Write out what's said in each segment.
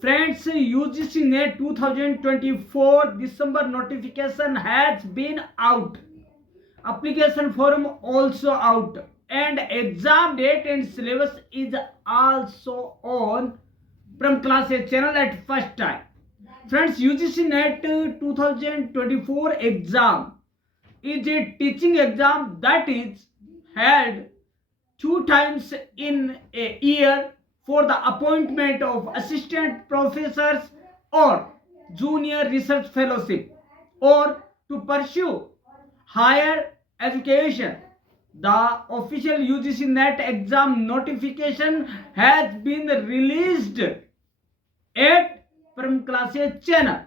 Friends, UGC NET 2024 December notification has been out. Application form also out. And exam date and syllabus is also on from Class A channel at first time. Friends, UGC NET 2024 exam is a teaching exam that is held two times in a year for the appointment of assistant professors or junior research fellowship or to pursue higher education. The official UGC NET exam notification has been released at from classes channel.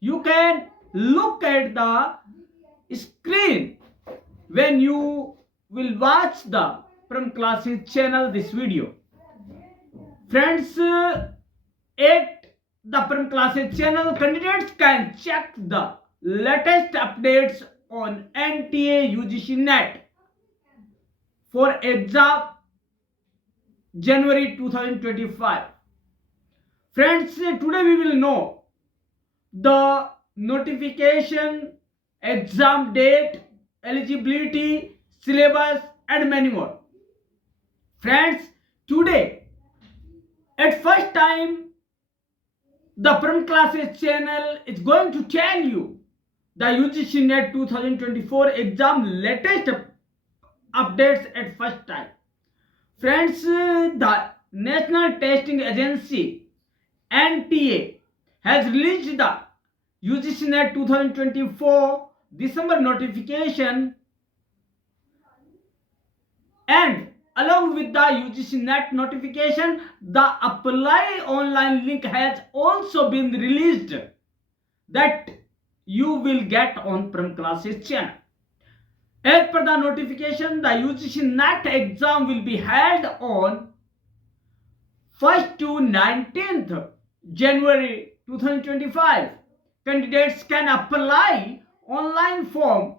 You can look at the screen when you will watch the from classes channel this video. Friends, at the from classes channel, candidates can check the latest updates on NTA UGC NET for exam January 2025. Friends, today we will know the notification, exam date, eligibility, syllabus, and many more. Friends, today, at first time, the From Classes channel is going to tell you the UGC NET 2024 exam latest updates at first time. Friends, the National Testing Agency NTA has released the UGC NET 2024 December notification, and along with the UGC NET notification, the apply online link has also been released that you will get on From Classes channel. As per the notification, the UGC NET exam will be held on 1st to 19th January 2025. Candidates can apply online form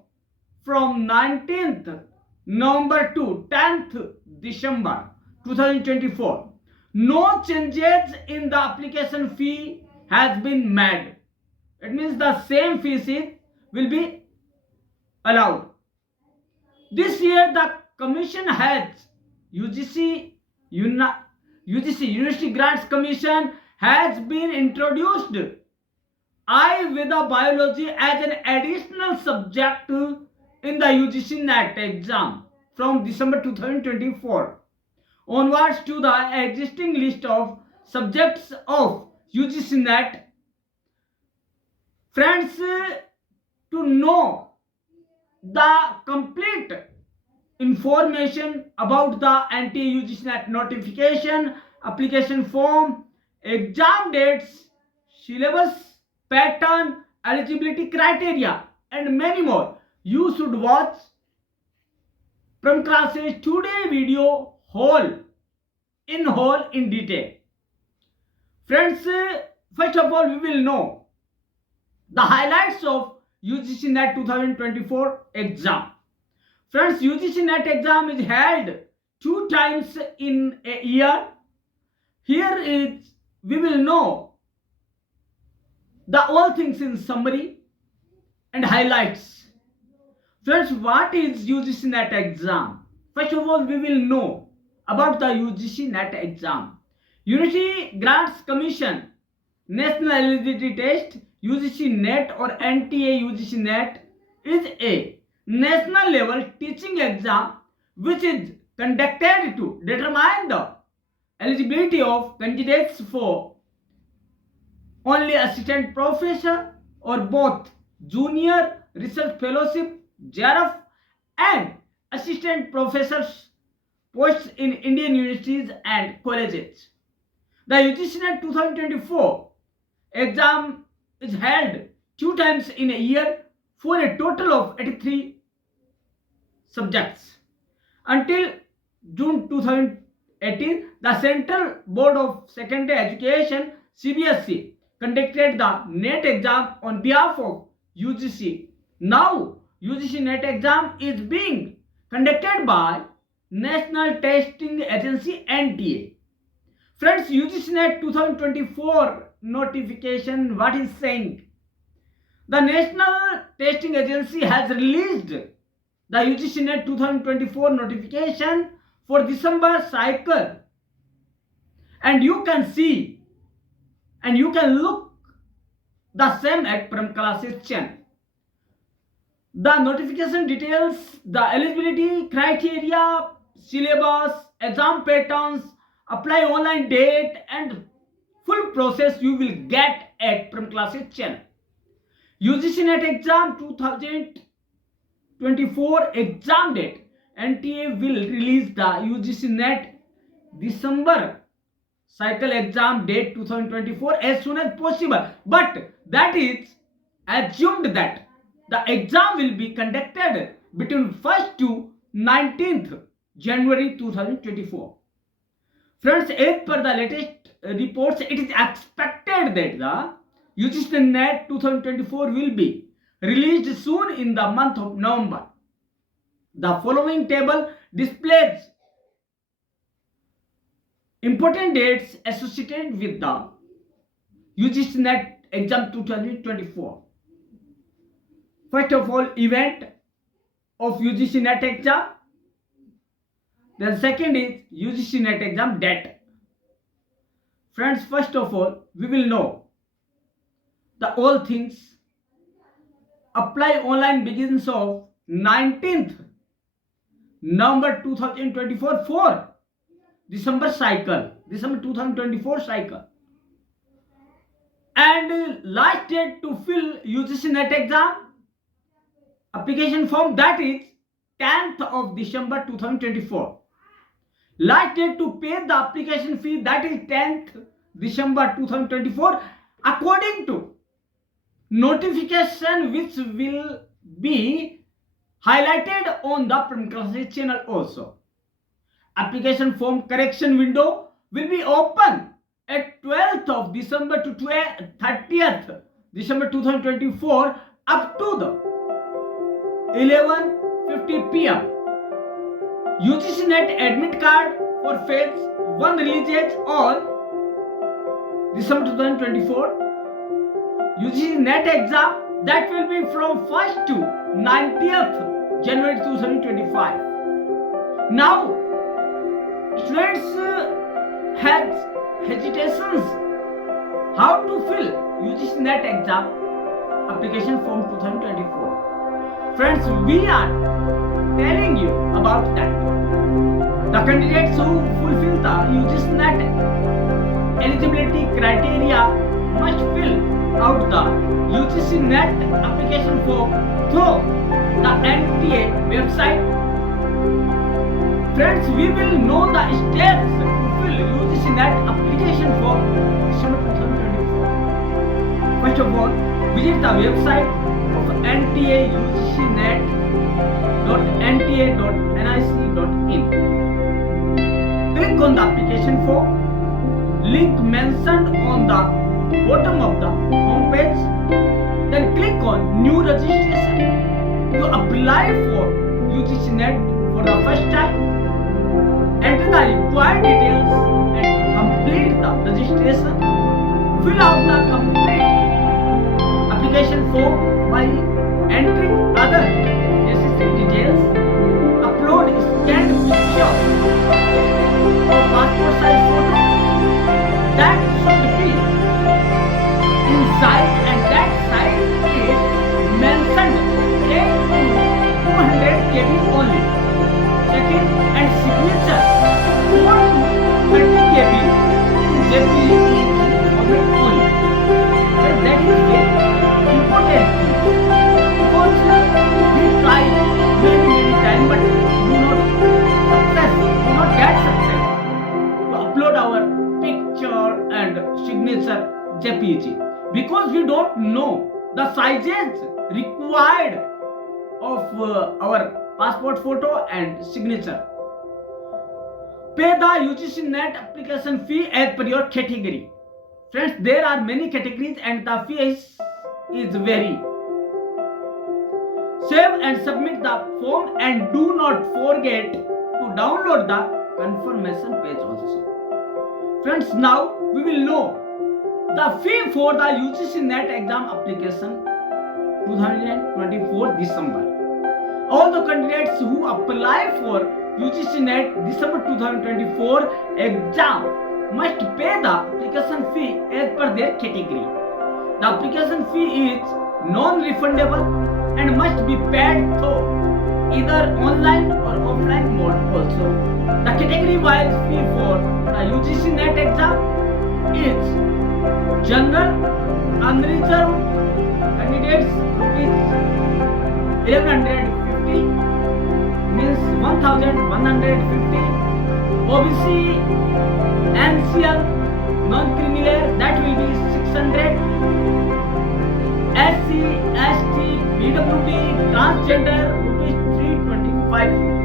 from 19th November to 10th December 2024. No changes in the application fee has been made. It means the same fees will be allowed. This year the commission has UGC University Grants Commission has been introduced Ayurveda biology as an additional subject in the UGC NET exam from December 2024 onwards to the existing list of subjects of UGC NET. Friends, to know the complete information about the NTA UGC NET notification, application form, exam dates, syllabus, pattern, eligibility criteria, and many more, you should watch From Classes today video whole in detail. Friends, first of all we will know the highlights of UGC NET 2024 exam. Friends, UGC NET exam is held two times in a year. Here is we will know the all things in summary and highlights. Friends, what is UGC NET exam? First of all, we will know about the UGC NET exam. University Grants Commission National Eligibility Test UGC NET or NTA UGC NET is a national level teaching exam which is conducted to determine the eligibility of candidates for only assistant professor or both junior research fellowship JRF and assistant professors posts in Indian universities and colleges. The UGC NET 2024 exam is held two times in a year for a total of 83 subjects. Until June 2018, the Central Board of Secondary Education CBSE conducted the NET exam on behalf of UGC. Now, UGC NET exam is being conducted by National Testing Agency NTA. Friends, UGC NET 2024 notification, what is saying? The National Testing Agency has released the UGC NET 2024 notification for December cycle, and you can see and you can look the same at Param Classes channel. The notification details the eligibility criteria, syllabus, exam patterns, apply online date, and full process you will get at Param Classes channel. UGC NET exam 2024 exam date. NTA will release the UGC NET December cycle exam date 2024 as soon as possible, but that is assumed that the exam will be conducted between 1st to 19th January 2024. Friends, as per the latest reports, it is expected that the UGC NET 2024 will be released soon in the month of November. The following table displays important dates associated with the UGC NET exam 2024. First of all, event of UGC NET exam. The second is UGC NET exam date. Friends, first of all, we will know the all things. Apply online begins of 19th November 2024 for December 2024 cycle. And last date to fill UGC NET exam application form, that is 10th of December 2024. Last date to pay the application fee, that is 10th December 2024 according to notification which will be highlighted on the Param Classes channel also. Application form correction window will be open at 12th of December to 30th December 2024 up to the 11:50 p.m. UGC NET admit card for phase 1 releases on December 2024. UGC NET exam that will be from 1st to 90th January 2025. Now, students have hesitations how to fill UGC NET exam application form 2024. Friends, we are telling you about that. The candidates who fulfill the UGC NET eligibility criteria must fill out the UGC NET application form through the NTA website. Friends, we will know the steps to fill UGC NET application form December 2024. First of all, visit the website of NTA UGCNet.nta.nic.in. Click on the application form, link mentioned on the bottom of the home page. Then click on new registration to apply for UGC NET for the first time. Enter the required details and complete the registration. Fill out the complete application form by entering other necessary details. Upload scanned picture or passport size photo that should be inside, and that size is mentioned 10 to 200 KB only. Second, and signature 4 to 30 KB in JPEG format only. So that is very important because we tried many times but do not get success to upload our picture and signature JPEG because we don't know the sizes required of our passport photo and signature. Pay the UGC NET application fee as per your category. Friends, there are many categories and the fee is vary. Save and submit the form and do not forget to download the confirmation page also. Friends, now we will know the fee for the UGC NET exam application 2024 December. All the candidates who apply for UGC NET December 2024 exam must pay the application fee as per their category. The application fee is non-refundable and must be paid through either online or offline mode also. The category wise fee for the UGC NET exam is general unreserved candidates rupees 1150 means 1150, OBC NCL non-criminal that will be 600, SC ST PWD transgender rupees 325.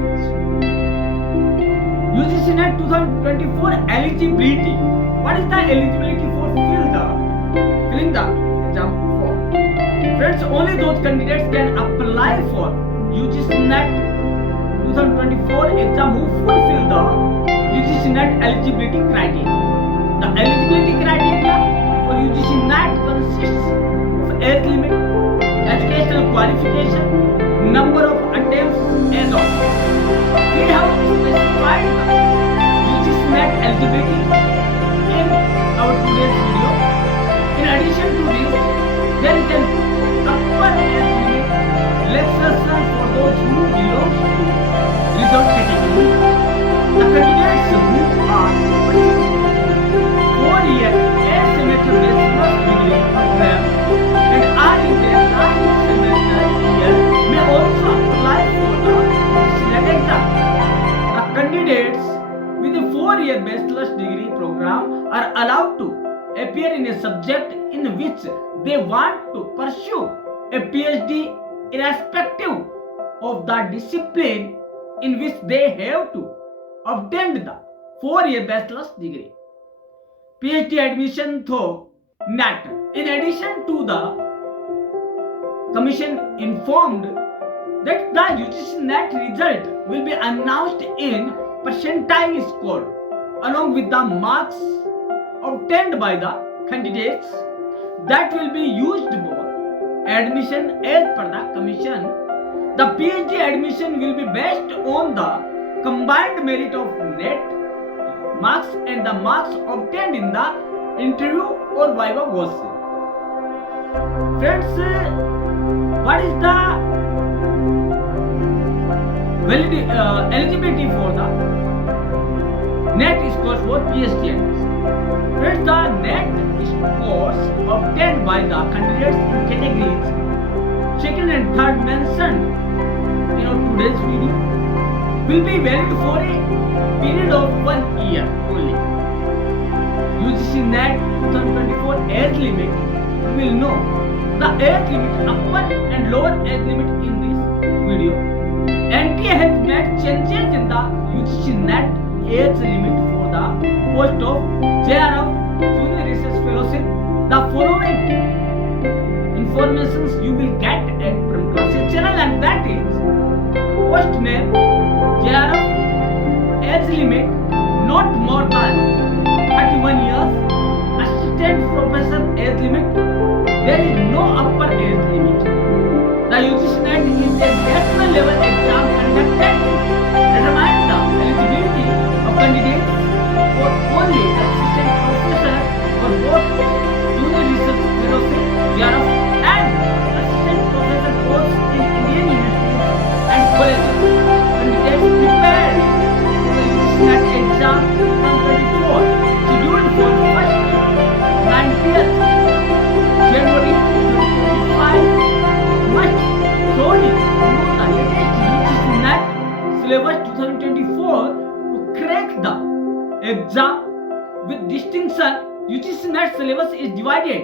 UGC NET 2024 eligibility. What is the eligibility for filling the exam form? Friends, only those candidates can apply for UGC NET 2024 exam who fulfill the UGC NET eligibility criteria. The eligibility criteria for UGC NET consists of age limit, educational qualification, number of attempts, and all. We have specified the UGC NET eligibility in our today's video. In addition to this, there is an upper age limit relaxation for those who belong to reserved category. The candidates who are pursuing 4-year asymmetric bachelor's degree program and are in their last semester year may also apply for the NET exam. The candidates with a 4-year bachelor's degree program are allowed to appear in a subject in which they want to pursue a PhD irrespective of the discipline in which they have to obtain the 4-year bachelor's degree. PhD admission through NET. In addition to the Commission informed that the UGC NET result will be announced in percentile score along with the marks obtained by the candidates that will be used for admission as per the Commission. The PhD admission will be based on the combined merit of NET marks and the marks obtained in the interview or viva voce. Friends, what is the eligibility for the NET scores for PhD admission? Friends, the NET scores obtained by the candidates in categories 2nd and 3rd mentioned in today's video will be valid for a period of 1 year only. UGC NET 2024 age limit, we will know the age limit, upper and lower age limit in this video. NTA has made changes in the UGC NET age limit for the post of JRF Junior Research Fellowship. The following informations you will get from Classes channel, and that is post name JRF age limit not more than 31 years, assistant professor age limit, there is no upper age limit. The UGC NET is a national level exam conducted to determine the eligibility of candidates for only assistant professor or both junior research fellowship JRF and assistant professor posts in Indian universities and colleges. Candidates prepared for the UGC NET exam 2024 scheduled for 1st 90th January 2025 must thoroughly know the latest UGC NET syllabus 2024 to crack the exam with distinction. UGC NET syllabus is divided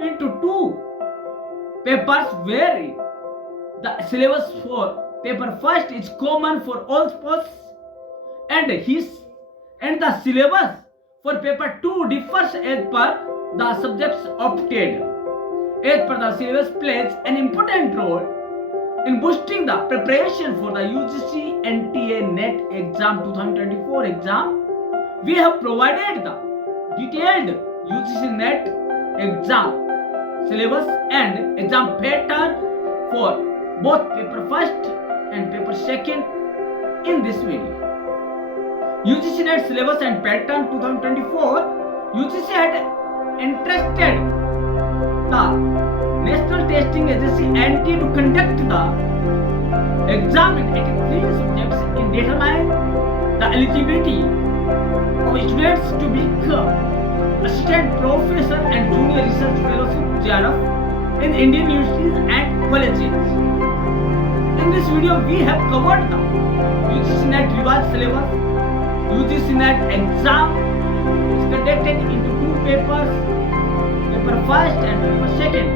into 2 papers where the syllabus for paper first is common for all posts and the syllabus for paper 2 differs as per the subjects opted. As per the syllabus plays an important role in boosting the preparation for the UGC NTA NET exam 2024 exam. We have provided the detailed UGC NET exam syllabus and exam pattern for both paper first and paper second in this video. UGC NET syllabus and pattern 2024. UGC had entrusted the National Testing Agency NT to conduct the exam in 83 subjects in determining the eligibility of students to become assistant professor and junior research fellowship JRF in Indian universities and colleges. In this video, we have covered the UGC NET revised syllabus. UGC NET exam is conducted into two papers, paper first and paper second,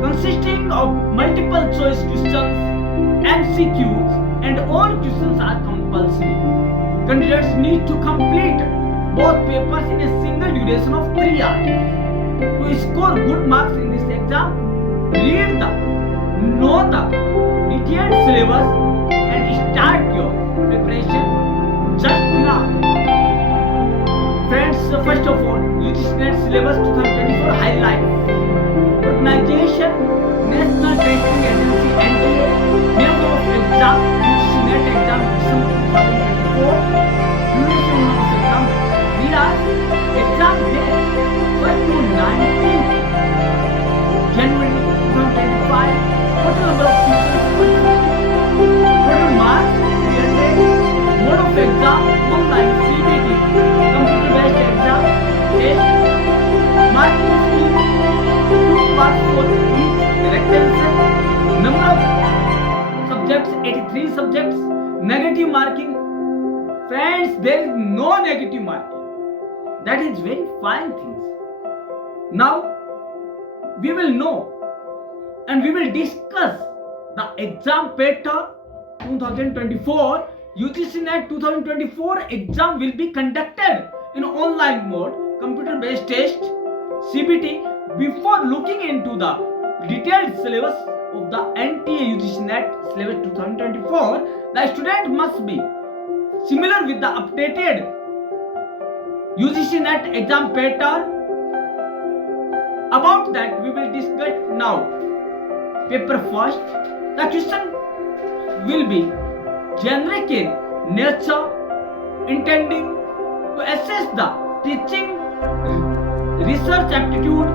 consisting of multiple choice questions, MCQs, and all questions are compulsory. Candidates need to complete both papers in a single duration of 3 hours. To score good marks in this exam, read the, know the detailed syllabus and start your preparation just now. Friends, first of all, UGC NET syllabus 2024 highlights. Organization, National Testing Agency NTA, name of exam, UGC NET exam 2024, duration of exam 3 hours, exam date 1st to 19th January 2025, total number of questions 150, total marks 300, mode of exam online CBT, computer based exam, test, marking scheme 2 marks for each correct answer, number of subjects 83 subjects, negative marking. Friends, there is no negative marking. That is very fine things. Now we will know and we will discuss the exam pattern 2024. UGC NET 2024 exam will be conducted in online mode, computer based test, CBT. Before looking into the detailed syllabus of the NTA UGC NET syllabus 2024, the student must be similar with the updated UGC NET exam pattern. About that we will discuss now. Paper first, the question will be generic in nature, intending to assess the teaching research aptitude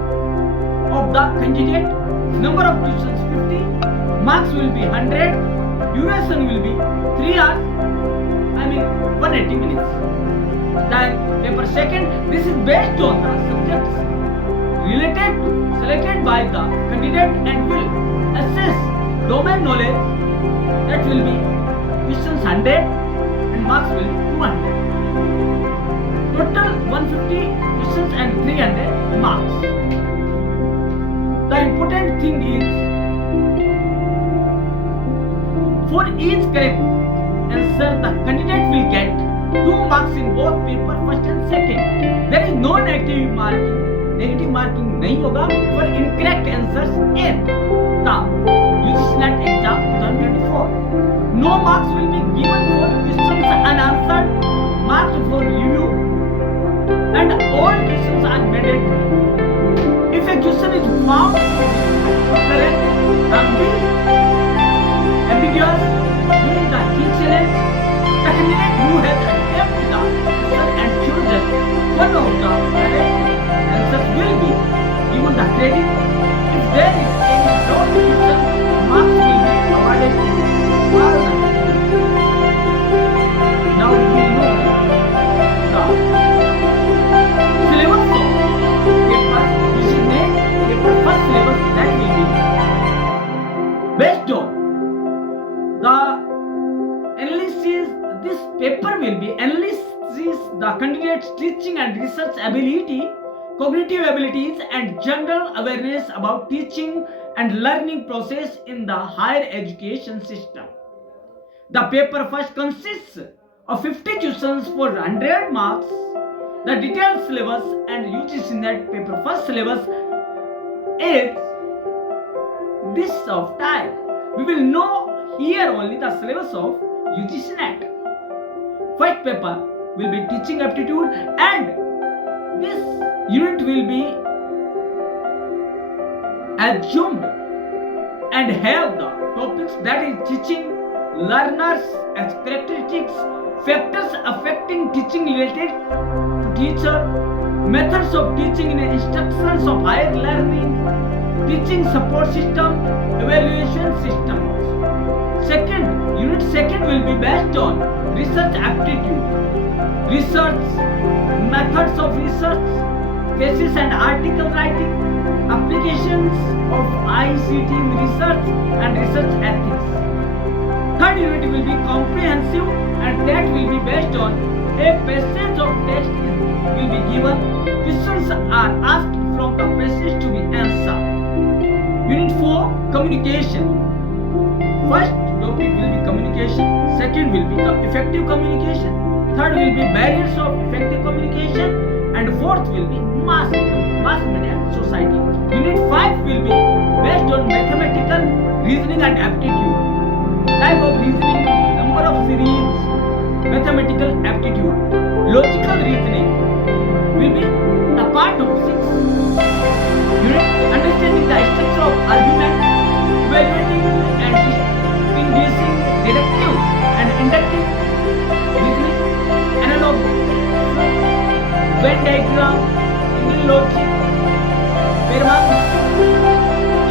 of the candidate. Number of questions 50, marks will be 100, duration will be 3 hours, 180 minutes. Then paper second, this is based on the subjects related to selected by the candidate and will assess domain knowledge. That will be questions 100 and marks will be 200. Total 150 questions and 300 marks. The important thing is, for each correct answer, the candidate will get 2 marks in both paper first and second. There is no negative marking. Negative marking नहीं होगा for incorrect answers in the UGC NET exam 2024. No marks will be given for questions unanswered, marked for review, and all questions are mandatory. If a question is found correct, ambiguous during the key challenge, the candidate who has attempted the question and chosen one of the correct answers will be given the credit. If there is any doubt question, marks will be awarded for the. Now we know the syllabus of paper UGC NET paper first syllabus, that will be based on the analysis. This paper will be analysis the candidate's teaching and research ability, cognitive abilities, and general awareness about teaching and learning process in the higher education system. The paper first consists of 50 questions for 100 marks. The detailed syllabus and UGC NET paper first syllabus is this of time. We will know here only the syllabus of UGC NET. First paper will be teaching aptitude and This unit will be assumed and have the topics that is teaching learners as characteristics, factors affecting teaching related to teacher, methods of teaching in instructions of higher learning, teaching support system, evaluation system. Second, unit second will be based on research aptitude, research, methods of research, thesis and article writing, applications of ICT in research and research ethics. Third unit will be comprehensive and that will be based on a passage of text will be given. Questions are asked from the passage to be answered. Unit 4, communication. First topic will be communication, second will be effective communication, third will be barriers of effective communication, and fourth will be mass media and society. Unit 5 will be based on mathematical reasoning and aptitude, type of reasoning, number of series, mathematical aptitude. Logical reasoning will be the part of 6 unit, understanding the structure of argument, evaluating and distinguishing deductive and inductive reasoning, analog, Venn diagram, Indian logic, Fermat,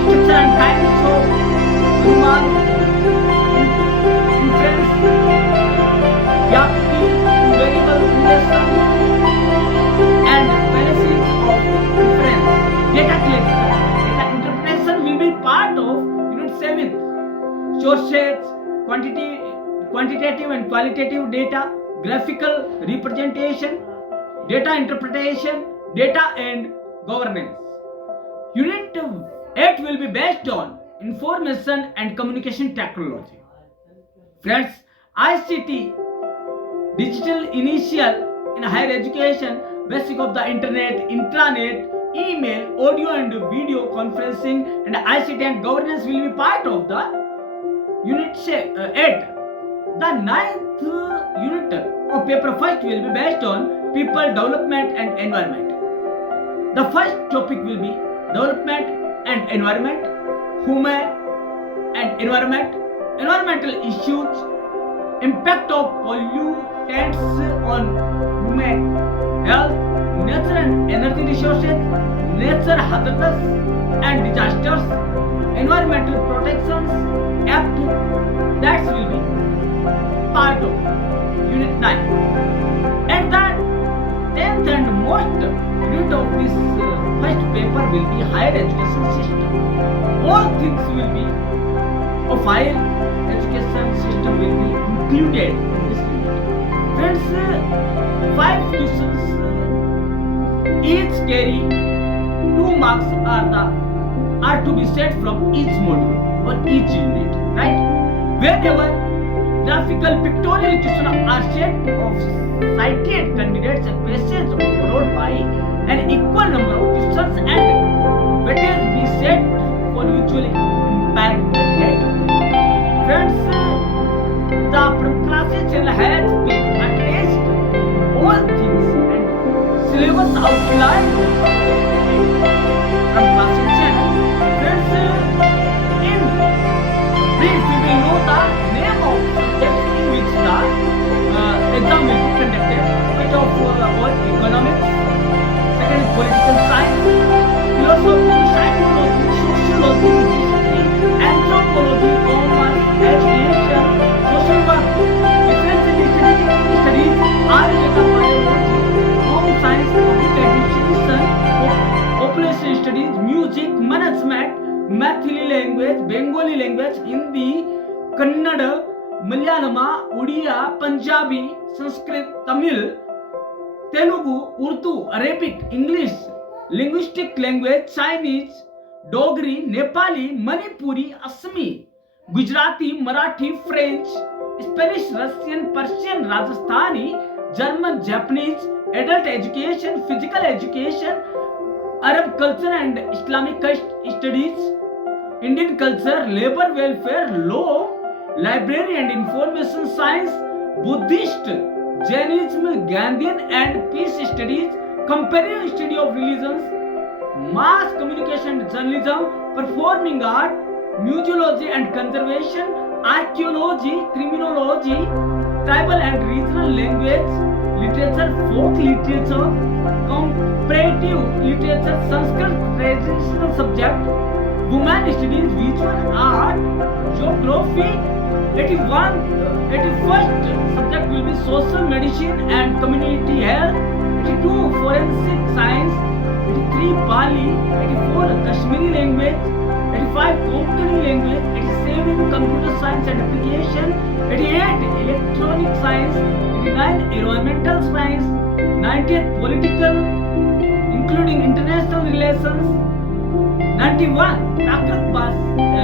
structure and kinds of Riemann, inference, Vyapti, variable relation, and fallacies of inference. Data collection, data interpretation will be part of unit 7. Sources, quantitative and qualitative data, graphical representation, data interpretation, data and governance. Unit 8 will be based on information and communication technology. Friends, ICT, digital initial in higher education, basic of the internet, intranet, email, audio and video conferencing, and ICT and governance will be part of the unit 8. The ninth unit of paper first will be based on people, development and environment. The first topic will be development and environment, human and environment, environmental issues, impact of pollutants on human health, nature and energy resources, nature hazards and disasters, environmental protections act, that will be part of unit 9. And the 10th and most unit of this first paper will be higher education system. All things will be of higher education system will be included in this unit. Friends, 5 questions each carry 2 marks are to be set from each module or each unit, right? Whenever graphical pictorial questions are set of cited candidates, a passage followed by an equal number of questions and weightage be set for usually impact candidate. Friends, the classes channel has been attached all things and syllabus outlined from classes channel. Friends, in brief we will know the name of subjects in which the exam will be conducted. First of all, economics, second is political science, philosophy, psychology, sociology, history, anthropology, commerce, education, social work, difference in statistics studies, Ayurveda, biology, home science, public administration, population studies, music, management, Mathili language, Bengali language, Hindi, Kannada, Malayalama, Odia, Punjabi, Sanskrit, Tamil, Telugu, Urdu, Arabic, English, linguistic language, Chinese, Dogri, Nepali, Manipuri, Assami, Gujarati, Marathi, French, Spanish, Russian, Persian, Rajasthani, German, Japanese, adult education, physical education, Arab culture and Islamic studies, Indian culture, labor welfare, law, library and information science, Buddhist, Jainism, Gandhian and peace studies, comparative study of religions, mass communication journalism, performing art, museology and conservation, archaeology, criminology, tribal and regional language, literature, folk literature, comparative literature, Sanskrit traditional subject, women studies, visual art, geography. 81st subject will be social medicine and community health. 82 forensic science. 83 Pali. 84 Kashmiri language. 85 Konkani language. 87 computer science and application. 88 electronic science. 89 environmental science. 90th political including international relations. 91 Prakrit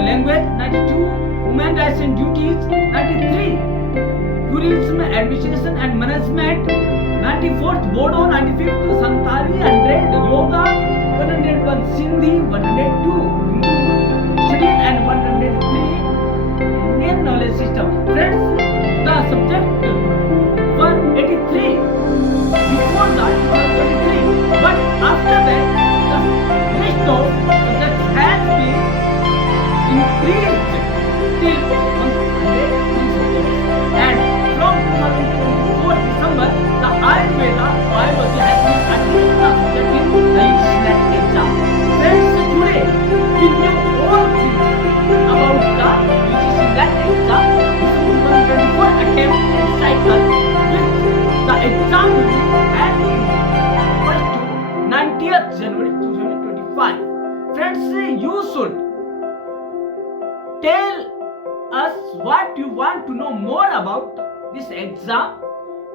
language. 92 human rights and duties. 93 tourism administration and management. 94th Bodo. 95th Santali. 100 yoga. 101 Sindhi. 102 Hindu studies and 103 Indian knowledge system. Friends, the subject were 83 before that 23, but after that the list of subjects has been increased till 103 subjects. And from 2024 December, the Ayurveda biology has been added the subject in the UGC exam. Friends, today we knew all things about the UGC exam. This is 2024 attempt and cycle which the exam will be held in 1st to 90th January 2025. Friends, you should tell us what you want to know more about this exam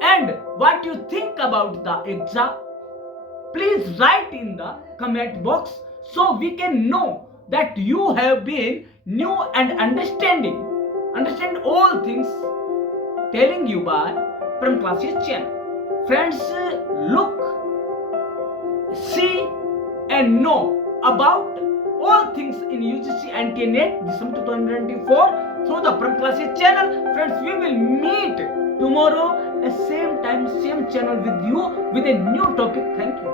and what you think about the exam. Please write in the comment box so we can know that you have been new and understand all things telling you by Pram Classes channel. Friends, look, see and know about all things in UGC Anti-NET December 2024 through the Pram Classes channel. Friends, we will meet tomorrow at same time, same channel with you with a new topic. Thank you.